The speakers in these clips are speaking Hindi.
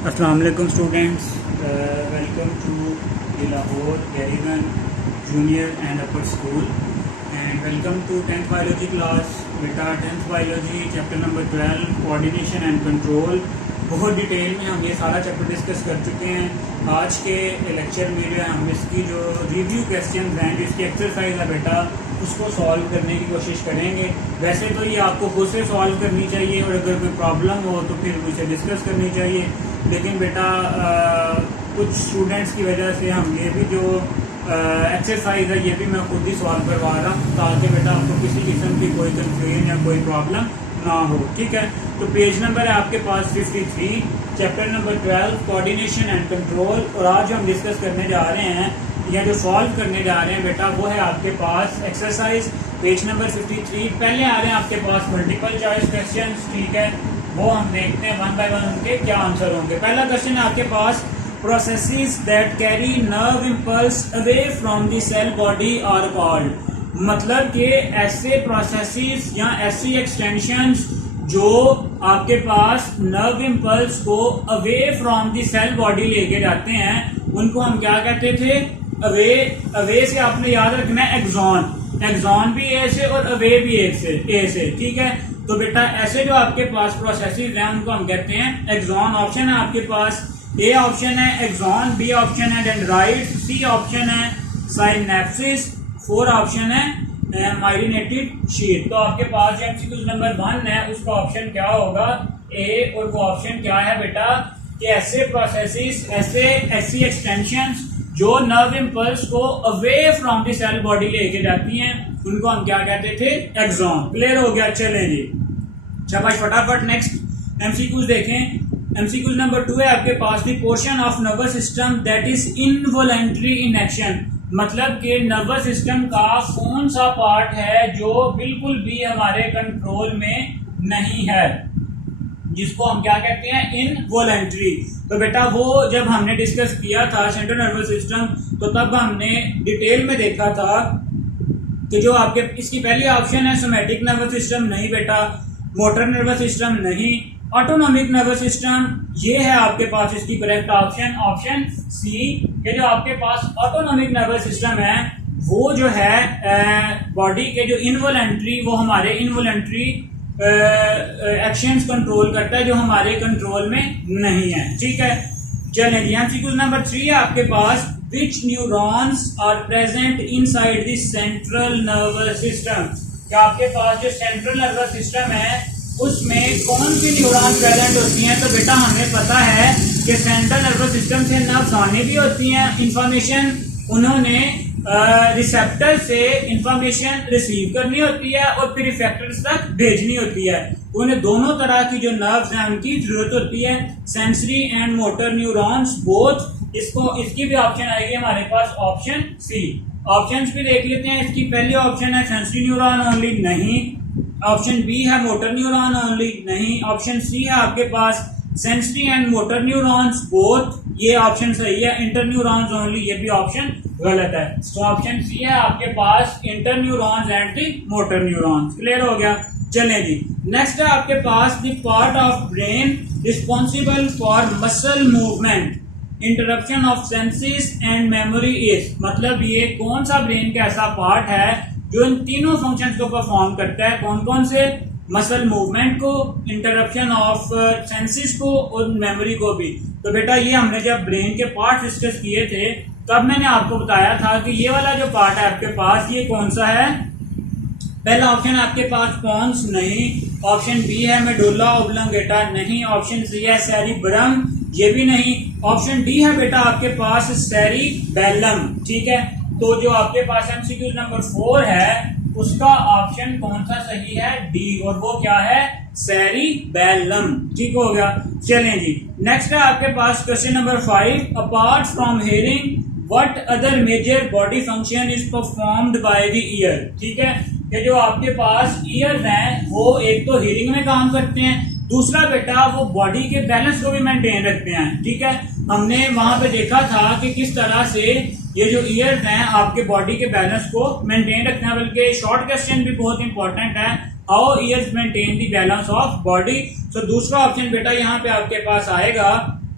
अस्सलाम वालेकुम students, welcome to the Lahore garrison junior and upper school and welcome to 10th biology class. बेटा 10th biology chapter number 12 coordination and control. बहुत डिटेल में हम ये सारा चैप्टर डिस्कस कर चुके हैं। आज के लेक्चर में जो है हम इसकी जो रिव्यू क्वेश्चन हैं, जो इसकी एक्सरसाइज है बेटा, उसको सॉल्व करने की कोशिश करेंगे। वैसे तो ये आपको खुद से सॉल्व करनी चाहिए और अगर कोई प्रॉब्लम हो तो फिर मुझसे डिस्कस करनी चाहिए, लेकिन बेटा कुछ स्टूडेंट्स की वजह से हम ये भी जो एक्सरसाइज है ये भी मैं खुद ही सॉल्व करवा रहा हूँ, ताकि बेटा आपको किसी किस्म की कोई कंफ्यूजन या कोई प्रॉब्लम ना हो। ठीक है, तो पेज नंबर है आपके पास 53, chapter number 12 coordination and control. और आज हम डिस्कस करने जा रहे हैं या जो सॉल्व करने जा रहे हैं बेटा वो है आपके पास एक्सरसाइज पेज नंबर 53। पहले आ रहे हैं आपके पास मल्टीपल चॉइस क्वेश्चन। ठीक है, वो हम देखते हैं वन बाय वन उनके क्या आंसर होंगे। पहला क्वेश्चन है आपके पास, processes that carry nerve impulse away from the cell body are called. मतलब कि ऐसे प्रोसेसेस या ऐसी एक्सटेंशंस जो आपके पास नर्व इम्पल्स को away from the cell body लेके जाते हैं, उनको हम क्या कहते थे? अवे से आपने याद रखना है एक्सॉन भी ए से और अवे भी ए से। ठीक है, तो बेटा ऐसे जो आपके पास प्रोसेसेस हैं उनको हम कहते हैं एक्सॉन। ऑप्शन है आपके पास, ए ऑप्शन है एक्सॉन, बी ऑप्शन है डेंड्राइट, सी ऑप्शन है साइनेप्सिस, 4 ऑप्शन है माइलिनेटेड शीट। तो आपके पास जो एमसीक्यू नंबर 1 है उसका ऑप्शन क्या होगा? ए। और वो ऑप्शन क्या है बेटा कि ऐसे प्रोसेसेस, ऐसी एक्सटेंशंस जो नर्व इम्पल्स को away from the cell body लेके जाती हैं उनको हम क्या कहते थे? एक्सॉन। क्लियर हो गया? चलें जी, शाबाश। फटाफट नेक्स्ट एमसीक्यूज देखें। एमसीक्यू नंबर 2 है आपके पास, the portion of nervous system that is involuntary in action. मतलब कि नर्वस सिस्टम का कौन सा पार्ट है जो बिल्कुल भी हमारे कंट्रोल में नहीं है, जिसको हम क्या कहते हैं? इनवॉलंटरी। तो बेटा वो जब हमने डिस्कस किया था सेंट्रल नर्वस सिस्टम, तो तब हमने डिटेल में देखा था कि जो आपके इसकी पहली ऑप्शन है सोमैटिक नर्वस सिस्टम, नहीं बेटा। मोटर नर्वस सिस्टम नहीं। ऑटोनॉमिक नर्वस सिस्टम, ये है आपके पास इसकी करेक्ट ऑप्शन, ऑप्शन सी। ये जो आपके पास ऑटोनॉमिक नर्वस सिस्टम है वो जो है बॉडी के जो इनवॉलंटरी, वो हमारे इनवॉलंटरी एक्शंस कंट्रोल करता है जो हमारे कंट्रोल में नहीं है। ठीक है, चलें जी। एमसीक्यू नंबर 3 है आपके पास, which neurons are present inside the central nervous system. क्या आपके पास जो सेंट्रल नर्वस सिस्टम है उसमें कौन सी न्यूरॉन प्रेजेंट होती हैं? तो बेटा हमें पता है कि सेंट्रल नर्वस सिस्टम से नर्व्स आने भी होती हैं इंफॉर्मेशन, उन्होंने रिसेप्टर से इंफॉर्मेशन रिसीव करनी होती है और फिर इफेक्टर्स तक भेजनी होती है। उन्हें दोनों तरह की जो नर्व्स हैं उनकी जरूरत होती है, sensory and motor neurons both. इसकी भी ऑप्शन आएगी हमारे पास, ऑप्शन सी। ऑप्शंस भी देख लेते हैं। इसकी पहली ऑप्शन है सेंसरी न्यूरॉन ओनली, नहीं। ऑप्शन बी है मोटर न्यूरॉन ओनली, नहीं। ऑप्शन सी है आपके पास sensory and motor neurons both, ये ऑप्शन सही है। इंटर न्यूरॉन्स ओनली, ये भी ऑप्शन गलत है। तो ऑप्शन सी है आपके पास inter neurons and the motor neurons. Clear हो गया? चलें जी। नेक्स्ट है आपके पास, the part of brain responsible for muscle movement, interruption of senses and memory is. मतलब ये कौन सा ब्रेन का ऐसा पार्ट है जो इन तीनों फंक्शंस को परफॉर्म करता है? कौन कौन से? मसल मूवमेंट को, इंटरप्शन ऑफ सेंसेस को और मेमोरी को भी। तो बेटा ये हमने जब ब्रेन के पार्ट डिस्कस किए थे तब मैंने आपको बताया था कि ये वाला जो पार्ट है आपके पास ये कौन सा है? पहला ऑप्शन है आपके पास पोन्स, नहीं। ऑप्शन बी है मेडुला ऑब्लोंगेटा, नहीं। ऑप्शन सी है सेरिब्रम, ये भी नहीं। ऑप्शन डी है बेटा आपके पास सेरिबेलम। ठीक है, तो जो आपके पास एमसीक्यू नंबर 4 है उसका ऑप्शन कौन सा सही है? डी। और वो क्या है? सेरिबेलम। ठीक हो गया? चलें जी। नेक्स्ट है आपके पास question number 5, apart from hearing what other major body function is performed by the ear. ठीक है, ये जो आपके पास ईयर्स हैं वो एक तो हियरिंग में काम करते हैं, दूसरा बेटा वो बॉडी के बैलेंस को भी मेंटेन रखते हैं। ठीक है, हमने वहां पे देखा था कि किस तरह से ये जो ईयर्स हैं आपके बॉडी के बैलेंस को मेंटेन रखते हैं। बल्कि शॉर्ट क्वेश्चन भी बहुत इंपॉर्टेंट है, how years maintain the balance of body. तो दूसरा ऑप्शन बेटा यहाँ पे आपके पास आएगा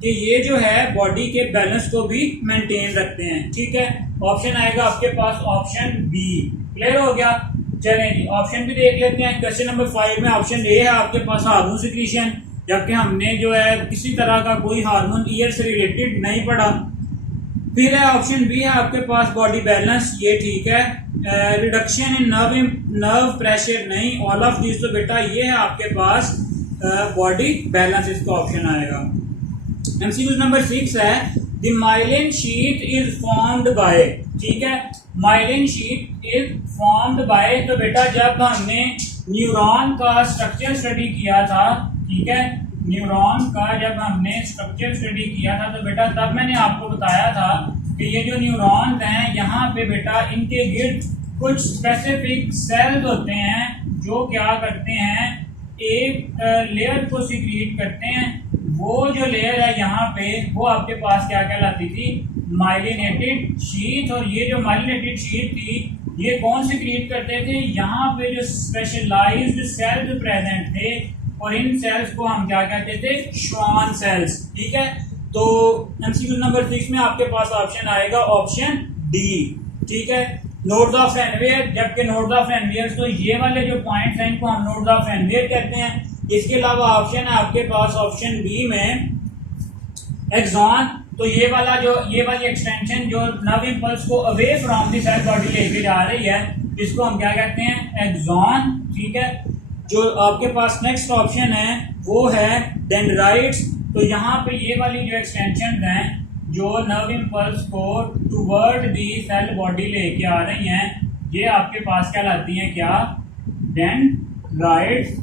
कि ये जो है बॉडी के बैलेंस को भी मेंटेन रखते हैं। ठीक है, ऑप्शन आएगा आपके पास ऑप्शन बी। क्लियर हो गया? चलें जी, ऑप्शन भी देख लेते हैं। क्वेश्चन नंबर 5 में ऑप्शन ए है आपके पास हार्मोन सिक्रीशन, जबकि हमने जो है किसी तरह का कोई हार्मोन ईयर से रिलेटेड नहीं पढ़ा। फिर है ऑप्शन बी है आपके पास बॉडी बैलेंस, ये ठीक है। रिडक्शन इन नर्व प्रेशर नहीं, ऑल ऑफ दिस। तो बेटा ये है आपके पास बॉडी बैलेंस, इसका ऑप्शन आएगा। एमसीक्यू नंबर 6 है the myelin sheath is formed by. ठीक है, myelin sheath is formed by. तो बेटा जब हमने न्यूरॉन का स्ट्रक्चर स्टडी किया था, ठीक है, न्यूरॉन का जब हमने स्ट्रक्चर स्टडी किया था तो बेटा तब मैंने आपको बताया था कि ये जो न्यूरॉन्स हैं यहाँ पे बेटा इनके गिर्द कुछ स्पेसिफिक सेल्स होते हैं जो क्या करते हैं, एक लेयर को सिक्रीट करते हैं। वो जो लेयर है यहाँ पे वो आपके पास क्या कहलाती थी, माइलिनेटेड शीट। और ये जो माइलिनेटेड शीट थी ये कौन सिक्रीट करते थे, यहाँ पे जो स्पेशलाइज्ड सेल्स प्रेजेंट थे, और इन सेल्स को हम क्या कहते थे, श्वान सेल्स। ठीक है, तो एमसीक्यू नंबर 6 में आपके पास ऑप्शन आएगा ऑप्शन डी। ठीक है, नोड्स ऑफ रेनवियर, जबकि नोड्स ऑफ रेनवियर तो ये वाले जो पॉइंट्स हैं इनको हम नोड्स ऑफ रेनवियर कहते हैं। इसके अलावा ऑप्शन है आपके पास ऑप्शन बी में एक्सॉन। तो ये वाली एक्सटेंशन जो नर्व इंपल्स को away from the cell body लेके जा रही है, इसको हम क्या कहते हैं, एक्सॉन। ठीक है, जो आपके पास नेक्स्ट ऑप्शन है वो है डेंड्राइट्स। तो यहाँ पे ये वाली जो एक्सटेंशन हैं जो नर्व इंपल्स को टुवर्ड दी सेल बॉडी लेके आ रही हैं, ये आपके पास कहलाती हैं क्या, डेंड्राइट्स।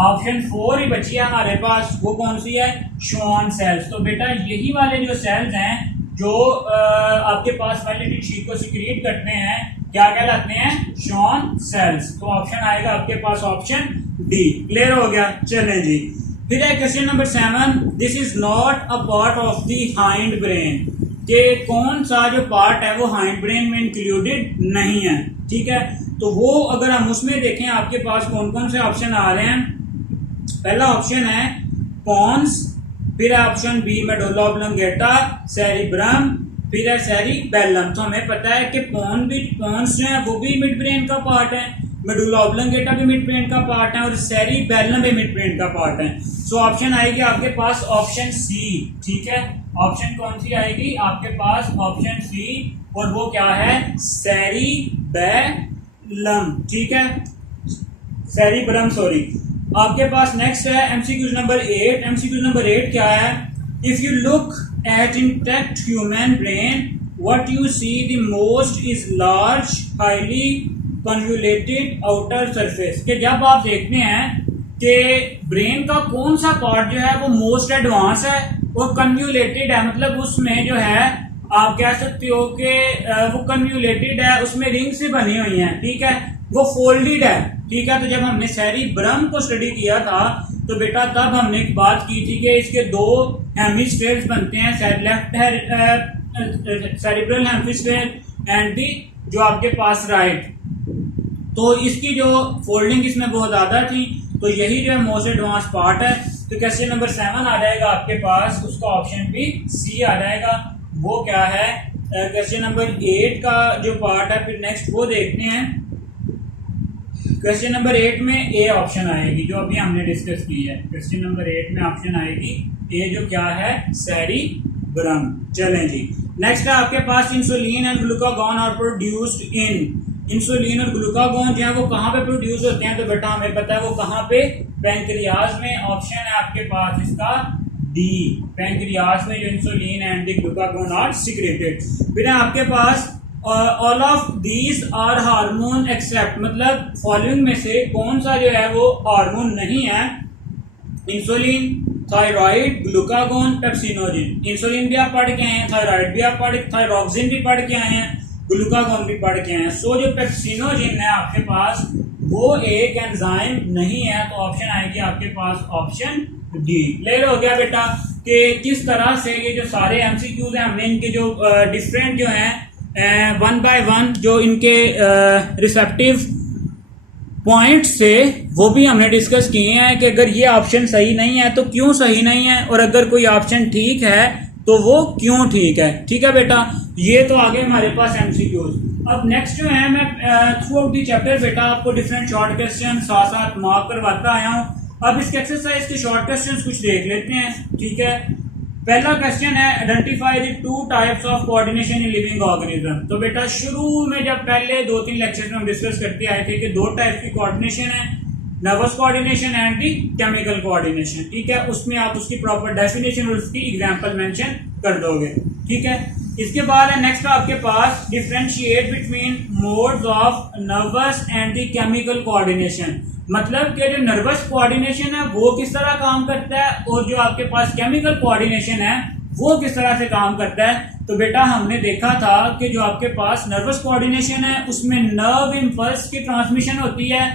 ऑप्शन 4 ही बची है हमारे पास, वो कौन सी है, श्वान सेल्स। तो बेटा यही वाले जो सेल्स हैं जो आपके पास माइलिनेटेड शीट को सिक्रीट करते हैं क्या कहलाते हैं, श्वान सेल्स। तो ऑप्शन आएगा आपके पास ऑप्शन डी। क्लियर हो गया? चलें जी, फिर है question number 7, this is not a part of the hind brain. के कौन सा जो पार्ट है वो हाइंड ब्रेन में इंक्लूडेड नहीं है। ठीक है, तो वो अगर हम उसमें देखें आपके पास कौन कौन से ऑप्शन आ रहे हैं। पहला ऑप्शन है पॉन्स, फिर है option B medulla oblongata, cerebrum, फिर है सेरिबेलम। तो हमें पता है कि पॉन्स जो है वो भी मिड ब्रेन का पार्ट है, मेडुला ऑब्लोंगेटा भी मिड ब्रेन का पार्ट है, और सेरिबेलम भी मिड ब्रेन का पार्ट है। सो ऑप्शन आएगी आपके पास ऑप्शन सी। ठीक है, ऑप्शन कौन सी आएगी आपके पास, ऑप्शन सी, और वो क्या है, सेरिबेलम। ठीक है, सेरिब्रम सॉरी। आपके पास नेक्स्ट है एमसीक्यू नंबर 8। एमसीक्यू नंबर 8 क्या है, if you look at intact human brain what you see the most is large highly convoluted outer surface. कि जब आप देखते हैं कि ब्रेन का कौन सा पार्ट जो है वो मोस्ट एडवांस है और कन्वोल्यूटेड है, मतलब उसमें जो है आप कह सकते हो कि वो कन्वोल्यूटेड है, उसमें रिंग से बनी हुई है। ठीक है, वो फोल्डेड है। ठीक है, तो जब हमने सेरिब्रम को स्टडी किया था तो बेटा तब हमने एक बात की थी कि इसके दो हेमिस्फीयर्स बनते हैं, सेरिब्रल हेमिस्फीयर एंड दी जो आपके पास राइट। तो इसकी जो फोल्डिंग इसमें बहुत ज्यादा थी, तो यही जो है मोस्ट एडवांस पार्ट है। तो क्वेश्चन नंबर 7 आ जाएगा आपके पास, उसका ऑप्शन भी सी आ जाएगा। वो क्या है, क्वेश्चन नंबर 8 का जो पार्ट है, फिर नेक्स्ट वो देखते हैं। क्वेश्चन नंबर 8 में ए ऑप्शन आएगी जो अभी हमने डिस्कस की है। क्वेश्चन नंबर 8 में ऑप्शन आएगी ए जो क्या है, सेरिब्रम। चलें जी, नेक्स्ट है आपके पास insulin and glucagon are produced in. Insulin और ग्लूकागॉन जो है वो कहाँ पे प्रोड्यूस होते हैं, तो बेटा हमें पता है वो कहाँ पे, पैंक्रियाज में। ऑप्शन है आपके पास इसका डी, पैंक्रियाज में जो insulin and glucagon are secreted. फिर है आपके पास all of these are hormone except, मतलब फॉलोइंग में से कौन सा जो है वो हार्मोन नहीं है, insulin, thyroid, glucagon, pepsinogen. Insulin भी आप पढ़ के आए हैं, थायराइड भी आप थायरोक्सिन भी पढ़ के आए हैं, ग्लूकागॉन भी पढ़ के आए हैं। सो जो पेप्सिनोजिन है आपके पास वो एक एंजाइम नहीं है, तो ऑप्शन आएगी आपके पास ऑप्शन डी। क्लियर हो गया बेटा कि किस तरह से ये जो सारे एमसीक्यूज हैं हमने इनके जो डिफरेंट जो हैं 1 by 1 जो इनके रिसेप्टिव पॉइंट से वो भी हमने डिस्कस किए हैं कि अगर ये ऑप्शन सही नहीं है तो क्यों सही नहीं है, और अगर कोई ऑप्शन ठीक है तो वो क्यों ठीक है। ठीक है बेटा, ये तो आगे हमारे पास एमसीक्यूज। अब नेक्स्ट जो है, मैं थ्रू आउट दी चैप्टर बेटा आपको डिफरेंट शॉर्ट क्वेश्चन साथ साथ मार्क करवाता आया हूँ। अब इसके एक्सरसाइज के शॉर्ट क्वेश्चन कुछ देख लेते हैं। ठीक है, पहला क्वेश्चन है identify the two types of coordination in living organism. तो बेटा शुरू में जब पहले 2-3 लेक्चर में हम डिस्कस करते आए थे कि दो टाइप की कोऑर्डिनेशन है, nervous coordination and the chemical coordination. ठीक है, उसमें आप उसकी प्रॉपर डेफिनेशन और उसकी एग्जांपल मेंशन कर दोगे। ठीक है, इसके बाद है नेक्स्ट आपके पास differentiate between modes of nervous and the chemical coordination. मतलब कि जो नर्वस कोऑर्डिनेशन है वो किस तरह काम करता है और जो आपके पास केमिकल कोऑर्डिनेशन है वो किस तरह से काम करता है। तो बेटा हमने देखा था कि जो आपके पास नर्वस कोऑर्डिनेशन है उसमें नर्व इंपल्स की ट्रांसमिशन होती है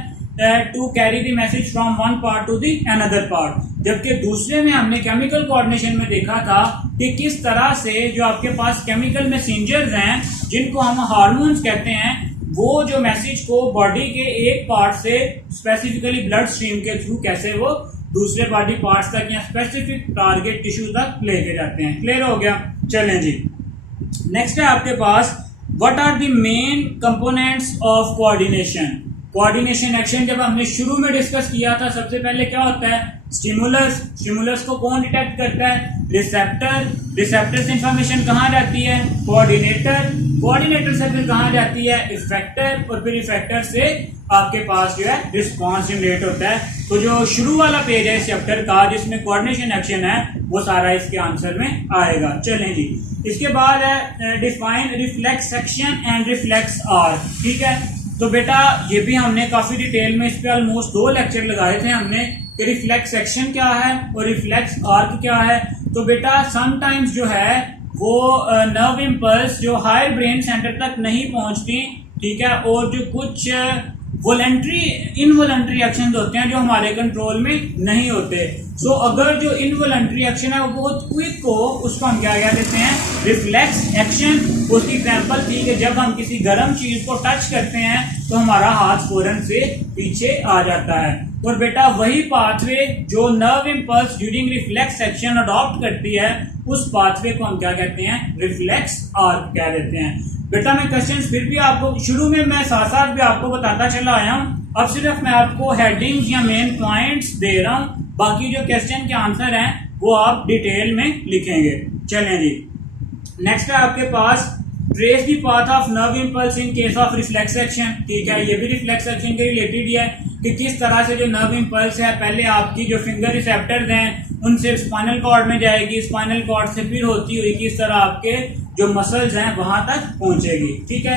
to carry the message from one part to the another part, जबकि दूसरे में हमने केमिकल कोऑर्डिनेशन में देखा था कि किस तरह से जो आपके पास केमिकल मैसेंजर्स हैं जिनको हम हार्मोन्स कहते हैं, वो जो मैसेज को बॉडी के एक पार्ट से स्पेसिफिकली ब्लड स्ट्रीम के थ्रू कैसे वो दूसरे बॉडी पार्ट्स तक या स्पेसिफिक टारगेट टिश्यू तक लेके जाते हैं। क्लियर हो गया? चलें जी, नेक्स्ट है आपके पास what are the main components of coordination. Coordination action जब हमने शुरू में डिस्कस किया था, सबसे पहले क्या होता है? स्टिमुलस। स्टिमुलस को कौन डिटेक्ट करता है? रिसेप्टर। रिसेप्टर से इंफॉर्मेशन कहाँ जाती है? कोऑर्डिनेटर। कोऑर्डिनेटर से फिर कहाँ जाती है? इफेक्टर। और फिर इफेक्टर से आपके पास जो है रिस्पॉन्स जनरेट होता है। तो जो शुरू वाला पेज है इस चैप्टर का जिसमें कोऑर्डिनेशन एक्शन है वो सारा इसके आंसर में आएगा। चलें जी, इसके बाद है define reflex action and reflex are. ठीक है, तो बेटा ये भी हमने काफी डिटेल में इस पे ऑलमोस्ट 2 लेक्चर लगाए थे हमने कि रिफ्लेक्स एक्शन क्या है और रिफ्लेक्स आर्क क्या है। तो बेटा समटाइम्स जो है वो नर्व इंपल्स जो हायर ब्रेन सेंटर तक नहीं पहुंचती, ठीक है, और जो कुछ वॉलेंट्री इनवॉलेंट्री एक्शन होते हैं जो हमारे कंट्रोल में नहीं होते। सो अगर जो इनवॉलेंट्री एक्शन है वो बहुत क्विक हो उसको हम क्या कह देते हैं? Reflex action. उसकी एग्जांपल थी कि जब हम किसी गर्म चीज को टच करते हैं तो हमारा हाथ फौरन से पीछे आ जाता है। और बेटा वही पाथवे जो nerve impulse during reflex action adopt करती है उस पाथवे को हम क्या कहते हैं? रिफ्लेक्स आर्क कह देते हैं। बेटा मैं क्वेश्चन फिर भी आपको शुरू में मैं साथ साथ भी आपको बताता चला आया हूँ, अब सिर्फ मैं आपको हेडिंग्स या मेन पॉइंट्स दे रहा हूँ, बाकी जो क्वेश्चन के आंसर हैं वो आप डिटेल में लिखेंगे। चलें जी, नेक्स्ट है आपके पास trace the path of nerve impulse in case of reflex action. ठीक है, ये भी रिफ्लेक्स एक्शन के रिलेटेड ही है कि किस तरह से जो नर्व इंपल्स है पहले आपकी जो फिंगर रिसेप्टर्स हैं उनसे स्पाइनल कॉर्ड में जाएगी, स्पाइनल कॉर्ड से फिर होती हुई किस तरह आपके जो मसल्स हैं वहां तक पहुंचेगी। ठीक है,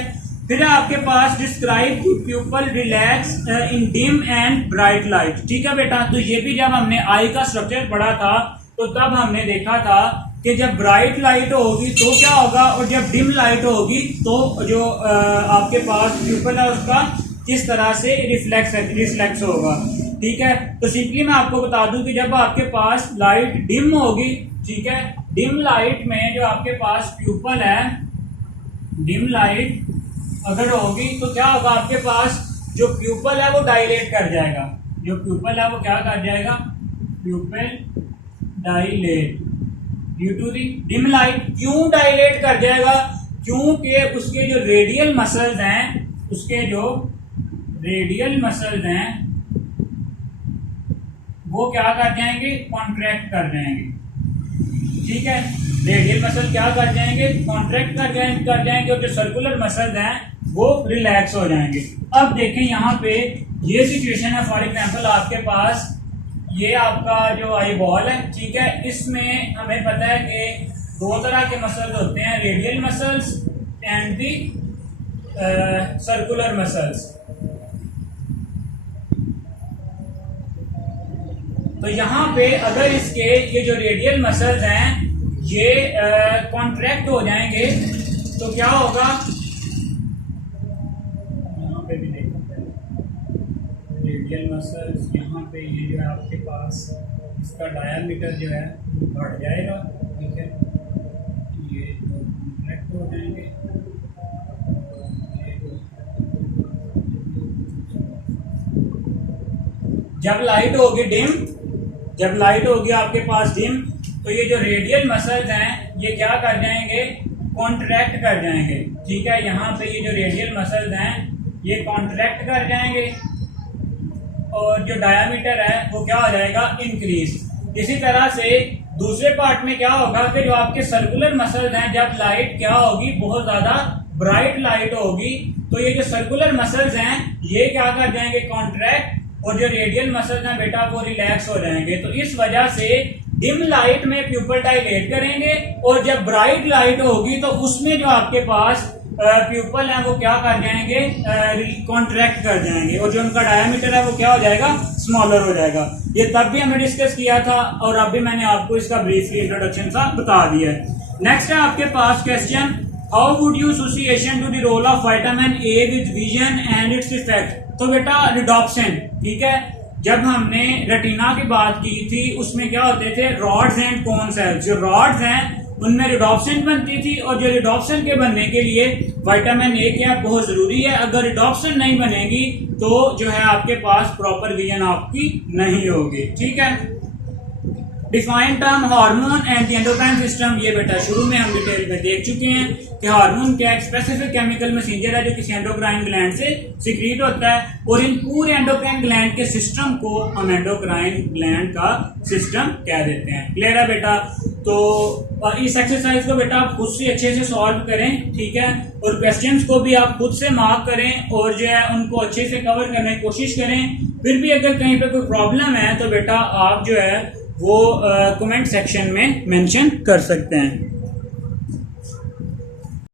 फिर आपके पास describe the pupil relax in dim and bright light. ठीक है बेटा, तो ये भी जब हमने आई का स्ट्रक्चर पढ़ा था तो तब हमने देखा था कि जब ब्राइट लाइट होगी तो क्या होगा और जब डिम लाइट होगी तो जो आपके पास प्यूपल है उसका किस तरह से रिफ्लेक्स होगा। ठीक है, तो सिंपली मैं आपको बता दूं कि जब आपके पास लाइट डिम होगी, ठीक है, डिम लाइट में जो आपके पास प्यूपल है, डिम लाइट अगर होगी तो क्या होगा? आपके पास जो प्यूपल है वो डायलेट कर जाएगा। जो प्यूपल है वो क्या कर जाएगा? Pupil dilate due to the dim light. क्यों डायलेट कर जाएगा? क्योंकि उसके जो रेडियल मसल्स हैं, उसके जो रेडियल मसल्स हैं वो क्या कर जाएंगे? कॉन्ट्रैक्ट कर जाएंगे। ठीक है, रेडियल मसल क्या कर जाएंगे? कॉन्ट्रैक्ट कर जाएंगे और जो सर्कुलर मसल्स हैं वो रिलैक्स हो जाएंगे। अब देखें यहाँ पे ये सिचुएशन है, फॉर एग्जांपल आपके पास ये आपका जो आई बॉल है, ठीक है, इसमें हमें पता है कि 2 तरह के मसल्स होते हैं, radial muscles and the circular muscles. तो यहाँ पे अगर इसके ये जो रेडियल मसल्स हैं ये कॉन्ट्रैक्ट हो जाएंगे तो क्या होगा? यहाँ पे भी देखते हैं रेडियल मसल्स, यहाँ पे ये जो है आपके पास इसका डायमीटर जो है बढ़ जाएगा। ठीक है, ये जो कॉन्ट्रैक्ट हो जाएंगे जब लाइट होगी डिम, जब लाइट होगी आपके पास डिम, तो ये जो रेडियल मसल्स हैं ये क्या कर जाएंगे, कॉन्ट्रैक्ट कर जाएंगे। ठीक है, यहाँ पे ये जो रेडियल मसल्स हैं ये कॉन्ट्रैक्ट कर जाएंगे और जो डायामीटर है वो क्या हो जाएगा, इंक्रीज। इसी तरह से दूसरे पार्ट में क्या होगा कि जो आपके सर्कुलर मसल्स हैं, जब लाइट क्या होगी, बहुत ज्यादा ब्राइट लाइट होगी, तो ये जो सर्कुलर मसल्स हैं ये क्या कर जाएंगे, कॉन्ट्रैक्ट, और जो रेडियल मसल्स हैं बेटा वो रिलैक्स हो जाएंगे। तो इस वजह से डिम लाइट में प्यूपल डायलेट करेंगे और जब ब्राइट लाइट होगी तो उसमें जो आपके पास प्यूपल है वो क्या कर जाएंगे, कॉन्ट्रैक्ट कर जाएंगे और जो उनका डायमीटर है वो क्या हो जाएगा, स्मॉलर हो जाएगा। ये तब भी हमने डिस्कस किया था और अब भी मैंने आपको इसका ब्रीफली इंट्रोडक्शन सा बता दिया है। नेक्स्ट है आपके पास question, how would you association to the role of vitamin A with vision and its effect. तो बेटा रिडॉप्शन, ठीक है, जब हमने रेटिना की बात की थी उसमें क्या होते थे, रॉड्स एंड कोन सेल्स। जो रॉड्स हैं उनमें रिडॉप्शन बनती थी और जो रिडॉप्शन के बनने के लिए विटामिन ए क्या बहुत जरूरी है। अगर रिडॉप्शन नहीं बनेगी तो जो है आपके पास प्रॉपर विजन आपकी नहीं होगी। ठीक है, define term hormone and the endocrine system. ये बेटा शुरू में हम डिटेल में देख चुके हैं कि हार्मोन क्या एक स्पेसिफिक केमिकल मैसेंजर है जो किसी एंडोक्राइन ग्लैंड से सिक्रीट होता है और इन पूरे एंडोक्राइन ग्लैंड के सिस्टम को हम एंडोक्राइन ग्लैंड का सिस्टम कह देते हैं। क्लियर है बेटा। तो इस एक्सरसाइज को बेटा आप खुद से अच्छे से सॉल्व करें, ठीक है, और क्वेश्चंस को भी आप खुद से मार्क करें और जो है उनको अच्छे से कवर करने की कोशिश करें। फिर भी अगर कहीं पे कोई प्रॉब्लम है तो बेटा आप जो है वो कमेंट सेक्शन में मेंशन कर सकते हैं।